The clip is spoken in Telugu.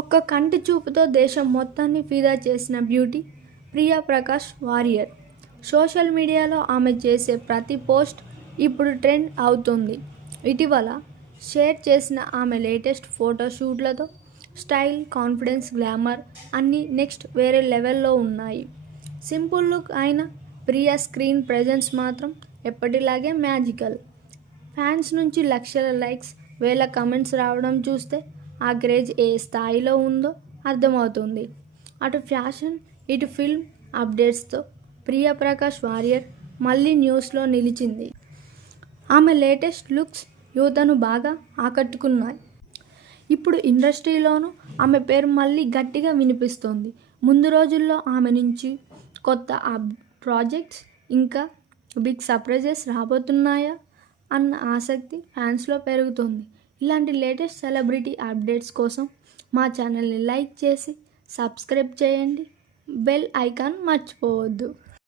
ఒక్క కంటి చూపుతో దేశం మొత్తాన్ని ఫిదా చేసిన బ్యూటీ ప్రియా ప్రకాష్ వారియర్. సోషల్ మీడియాలో ఆమె చేసే ప్రతి పోస్ట్ ఇప్పుడు ట్రెండ్ అవుతోంది. ఇటీవల షేర్ చేసిన ఆమె లేటెస్ట్ ఫోటోషూట్లతో స్టైల్, కాన్ఫిడెన్స్, గ్లామర్ అన్నీ నెక్స్ట్ వేరే లెవెల్లో ఉన్నాయి. సింపుల్ లుక్ అయిన ప్రియా స్క్రీన్ ప్రెజెన్స్ మాత్రం ఎప్పటిలాగే మ్యాజికల్. ఫ్యాన్స్ నుంచి లక్షల లైక్స్, వేల కమెంట్స్ రావడం చూస్తే ఆ క్రేజ్ ఏ స్థాయిలో ఉందో అర్థమవుతుంది. అటు ఫ్యాషన్, ఇటు ఫిల్మ్ అప్డేట్స్తో ప్రియా ప్రకాష్ వారియర్ మళ్ళీ న్యూస్లో నిలిచింది. ఆమె లేటెస్ట్ లుక్స్ యువతను బాగా ఆకట్టుకున్నాయి. ఇప్పుడు ఇండస్ట్రీలోనూ ఆమె పేరు మళ్ళీ గట్టిగా వినిపిస్తోంది. ముందు రోజుల్లో ఆమె నుంచి కొత్త ప్రాజెక్ట్స్, ఇంకా బిగ్ సర్ప్రైజెస్ రాబోతున్నాయా అన్న ఆసక్తి ఫ్యాన్స్లో పెరుగుతోంది. ఇలాంటి లేటెస్ట్ సెలబ్రిటీ అప్డేట్స్ కోసం మా ఛానల్ని లైక్ చేసి సబ్స్క్రైబ్ చేయండి. బెల్ ఐకాన్ మర్చిపోవద్దు.